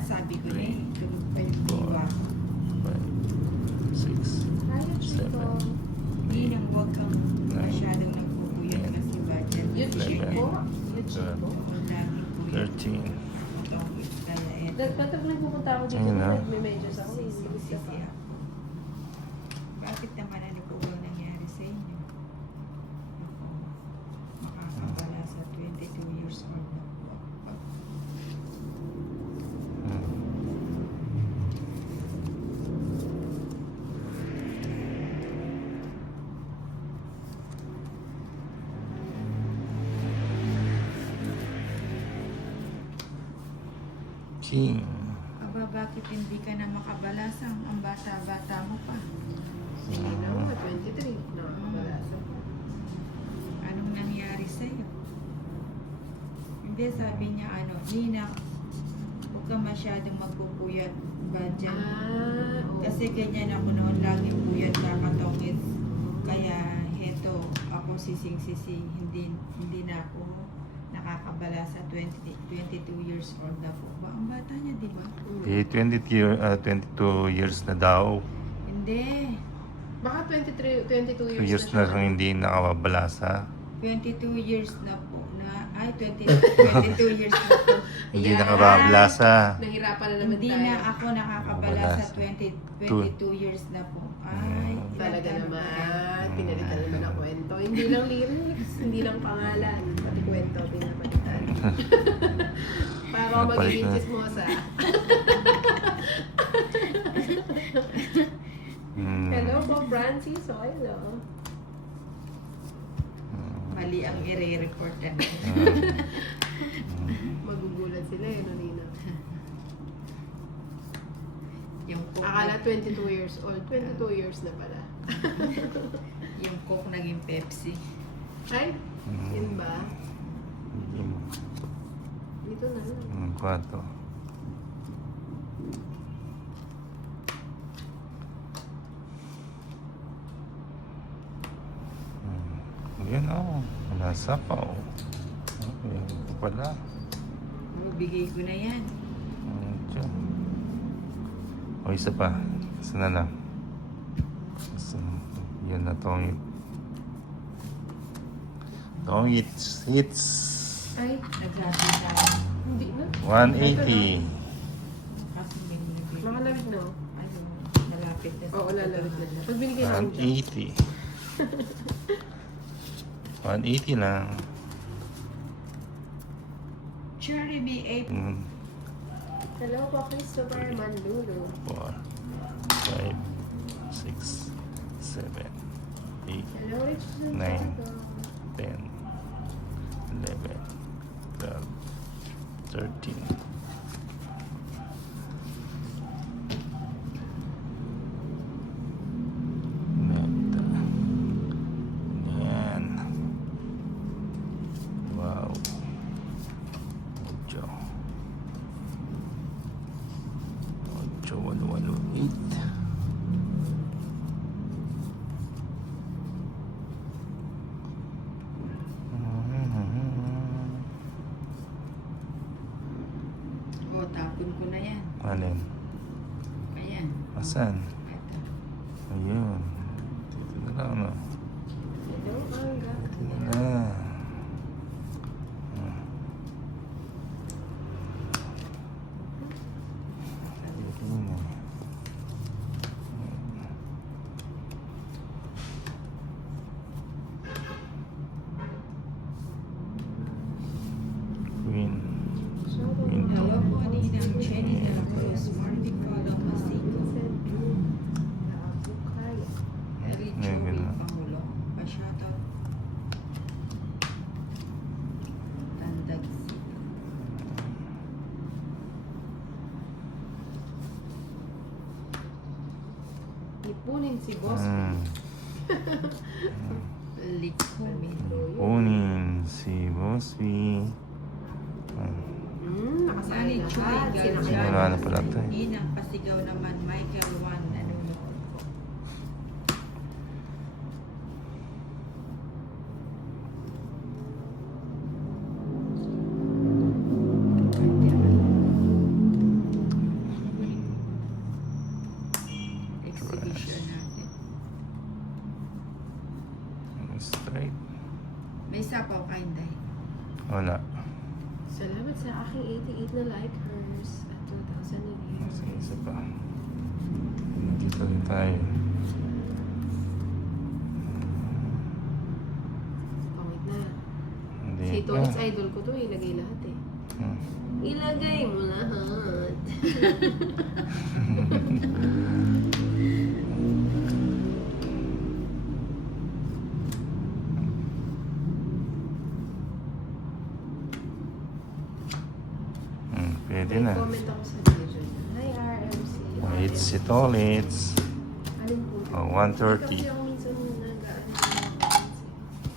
sabi ko na eh. 4, 5, 6, Ayaw, 7, Chico. Hindi nang huwag kang masyadong nagpupuyat kasi budget. Yung Chico? Yung Chico? Lagi puyat. 13. Itong kaya eto. Pag nagpupunta ako dito, Ayun na. may medyas ako. Sisi ako. Bakit naman ano po ba nangyari sa inyo? Ako, makakabala sa 22 years old na po. King. Aba, bakit hindi ka na makabalasang ang bata-bata mo pa? Sige na mo, 23. Nakakabalasa. Anong nangyari sa'yo? Hindi, sabi niya ano, Nina, huwag ka masyadong magpupuyat budget. Oo. Kasi ganyan ako noon, lagi puyat kakatongit. Kaya heto, ako sising-sisi, hindi na ako nakakabala sa 22 years old na po. Ba, ang bata niya, di ba? Eh, 22 years na daw. Hindi. Baka 22 2 years na kang hindi nakababalasa. 22 years na po. Ay, 22 years na po. Hindi Yeah. nakababalasa. Nahirapan na naman Hindi tayo. na ako nakakabala sa 22 years na po. Ay, Talaga ilan naman. taon? Pinalitan naman ang kwento. Hindi lang lyrics, hindi lang pangalan. Pati kwento, pinapalitan. Para ako magiging Napalitan. chismosa. Hmm. Hello, Bob Francis. So, hello. Mali ang i-report na. Magugulat sila eh, no, Nina? Yung coke, Akala 22 years old. 22 years na pala. yung coke naging Pepsi. Ay, yun ba? Dito na lang. 4. Yan o. Wala sapaw. Okay, ito pala. Bigay ko na yan. Ito. O, isa pa. Isa na lang. Isa. Yan na tongit. Tongit hits. Ay, Naglabi tayo. hindi na. 180. Kasi may nabigay. Makalawit na. Ano, malapit na. Oo, lalawit na siya. Pag binigay na ako dyan. 180. 180 lang. Cherry B8. Hello po, Christopher Mandulo. 4, 5, 6, 7, 8, Hello, Rich 9, 10, 11, 12, 13. Neta. Yan. Wow. 8. 8, 8, 8. O, tapon ko na yan. Alin? Ayan. Asan? Ito. Ayun. Dito na lang, no? Hello, Angga. Dito na lang. Dito na. Queen. Queen to. Hello po, Ninang Jenny de la Cruz. Morning po, Masiko. Very Yeah, chewy, ganun. Pangulo. Pa-shoutout. Tandag City. Ipunin si Boss. Likumin. Kunin si Bossy. Nakasali Nani Chuy lahat. Galjan. Wala na pala ito eh. Ninang pasigaw naman, Michael Juan. Nanonood po. 88 na like hers at 2,000 na Kasi views. isa pa. Nandito rin tayo. Pangit na. Hindi Si pa. Tolitz idol ko to, ilagay lahat eh. Hmm. Ilagay mo lahat. Pwede May na. comment ako sa video niya. Hi RMC. Wait, si Tolitz. Alin po? Oh, Hindi 1:30. kasi ako minsan nag-ano sa mga comments eh.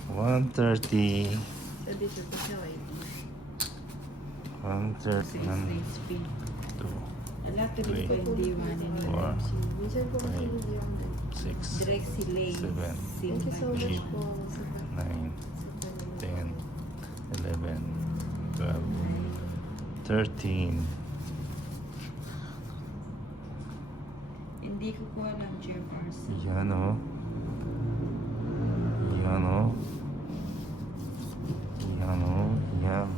1:30. Sa video ko siya eh. 1:30. Next week. 2, Ala, tuloy ko hindi man. Four. Minsan po kasi Five. hindi ako nag- 6, Direct si Lay. Seven. Thank you so much Eight. po sa 9, sa 10, 11, 12, 13. Hindi ko po alam, Jeff RC. Yan o. Yan o. Yan o. Yan.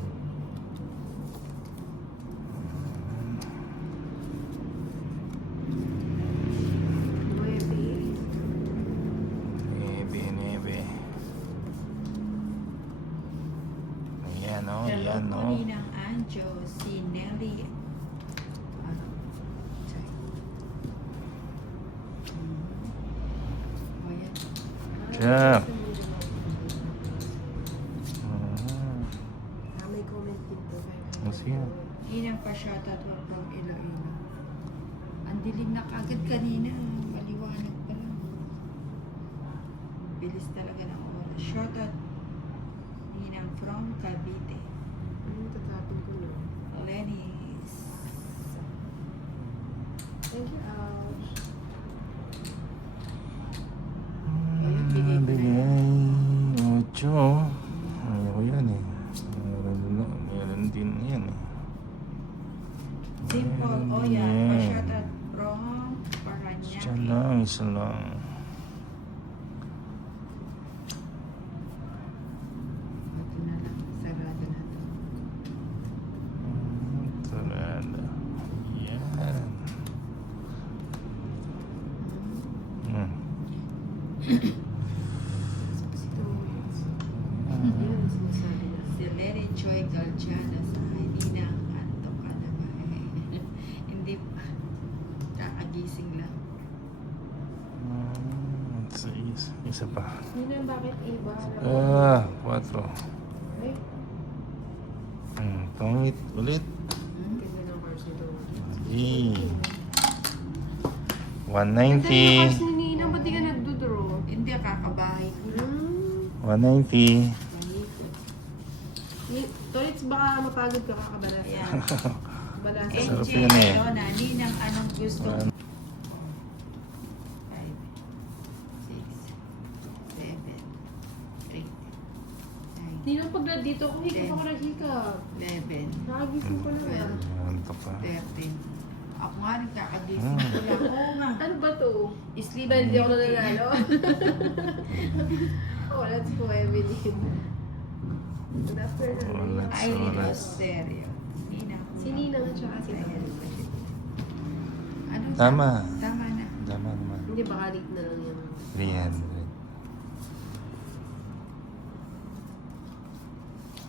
Nueve. Nebe, nebe. Yan o. Hello Yan po o. Ninang Anjo, si Nelly. Ano? Sorry. O yan. Jack. May comment din po. Oh, sige. Ninang pa shoutout mo from Iloilo. Ang dilim na kagad kanina. Maliwanag pa lang. Bilis talaga ng oras. Shoutout Ninang from Cavite. Tatapin ko na. Lenny's. Thank you, Ouch. Ayun, bigay ko na yan. Bigay. 8. Ayaw yan eh. Meron din yan eh. Simple. O Ayan. yan. Pa-shoutout from Paranaque. Isa lang, isa lang. Ito na lang. Sarado na to. Sarada. Yan. Hmm. Si Tolitz. Yan ang sinasabi na. Si Lenny Joy Galciano sa Ninang anto ka na ba? Hindi pa. Kakagising lang. Isa pa. Nina, bakit iba? 4. Ay, Pangit ulit. ganda ng cars ni Tolitz. Yay. Ganda ng 190. cars ni Nina, ba't di ka nagdodraw? Hindi, kakabahay ko lang. 190. Tolitz, baka mapagod ka kakabalas. Ayan. Balas. Sarap NJ yan eh. Alona, Ninang anong gusto? 5, 6, 7, 8, 9, Nina, pag dito ako, hindi ko naghikap. 11, Nakagising ko lang ah. Anto pa. 13. Ako nga rin kakagising ko lang. Oo nga. Ano ba to? Isliba, hindi ako nanalo. Oh, let's go, Evelyn. Good afternoon. Let's go, Irene let's- Osterio. Ninang. Si Nina at saka si Ayan. Tolitz. Ano? Tama. Tama na. Tama naman. Hindi, baka late na lang yan. 300.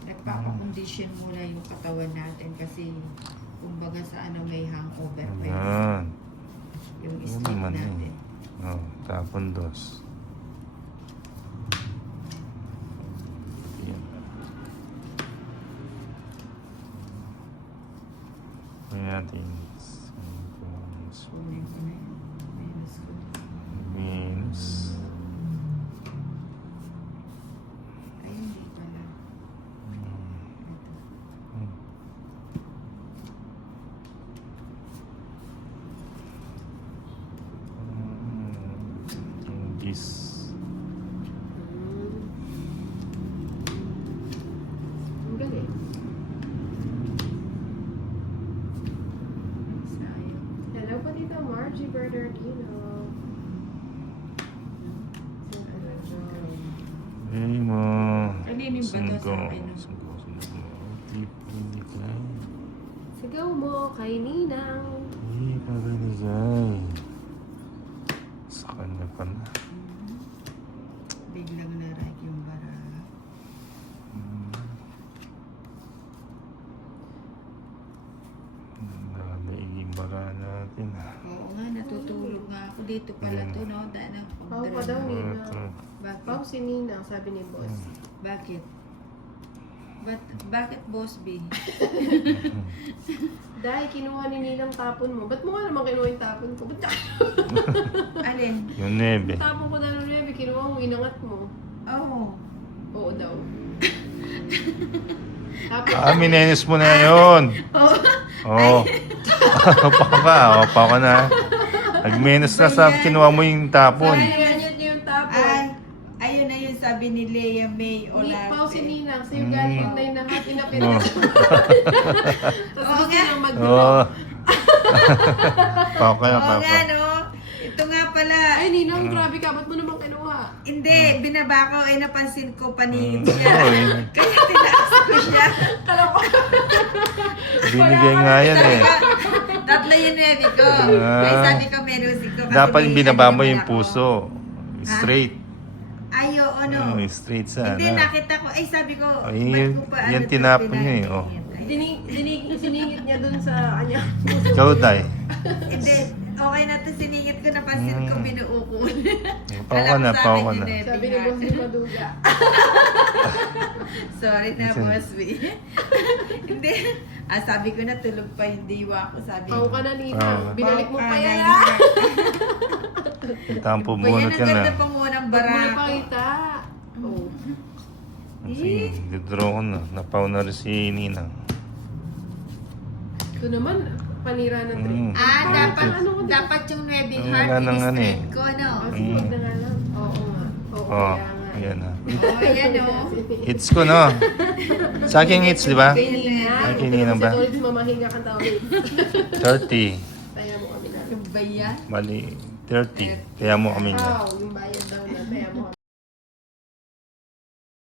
Nagpapakondisyon muna yung katawan natin kasi kumbaga sa ano may hangover pa yun. Ayan. Yung Yan sleep naman eh. natin. Tapon 2. Yan. Tingnan natin. Kunin ko na yun. Minus ko na. Minus. Ay, hindi pala. Ito. This. Ang galing. Sayang. Hello po dito, Margie Bernardino. Hey mo. Alinin ba to sa akin? Sungko. Deep in decline. Sigaw mo kay Ninang. Hindi pa binigay. Sa kanya pa na. Biglang na-right yung bara. Nagiging bara natin. Oo nga, natutulog nga ako. Dito pala to, no? Dahil na Pao pa daw, Ninang. Bakit? Pao si Ninang, sabi ni boss. Bakit? Bakit Boss B? Dahil kinuha ni Ninang tapon mo. Ba't mo nga naman kinuha yung tapon ko? Ba't Alin? Yung nebe. tapon ko na ng nebe, kinuha mo, inangat mo. Oh. Oo daw. Tapos, Minenis mo na yun. Oo. Pa ka na. Nagmenos na sa kinuha mo yung tapon. Sayang niya yung tapon. Ayun na yun sabi ni Leia May Pao si Olarte. Ninang, sa'yo galing yung nine na hat, inapin Oo. Tapos Oo gusto nga. niyang Oo. mag-block. Pa ka na, Oo pa nga, ka. no? Ito nga pala. Ay, Ninang, grabe ka. Ba't mo naman kinuha? Hindi, binaba ko. Ay, napansin ko paningin niya. Oo, yun. Kaya tinaas ko siya. Kala ko. Binigay nga yan eh. Tatlo yung nebe ko. Ah. Ay, sabi ko, menusin ko. Kasi Dapat may binaba ano mo naman yung ako. puso. Straight. Ay, oo, no. Straight sana. Hindi, nakita ko. Ay, sabi ko, Ay, ba't ko pa yan ito tinapon niya eh, pinahingit? oh. Ay, Siningit niya dun sa kanya. Ikaw, Day. Hindi, okay na to. Siningit ko, napansin ko, binuo ko. Pao ka na, pao ka na. Sabi ni Boss ni Paduga. Sorry na, Boss B. Hindi. Sabi ko na, tulog pa yung diwa ko. Sabi Pao ko. ka na, Ninang. Binalik mo pa yan, na. ah. Tampo Yan bunot ang ka ganda na. pang unang Ba't mo bara ko. ipakita? Oh. Sige, didraw ko na. Napaw na rin si Ninang. Ito naman, panira ng trip. Dapat yung webbing Ang heart wala nang ano eh. in-straight ko, no? Kasi wag na nga lang. Oo nga. Oo, Oh, kaya nga. ayan na. Oo, yan, no? Hits ko, no? Sa aking hits, di ba? Kay Ninang. Ay, kay Ninang ba? Kasi tuloy mamahinga kang tawag. 30. Kaya mo kami na. Ano ba yan? Mali. 30. Kaya mo kami. Wow, yung bayad daw na. Kaya mo kami.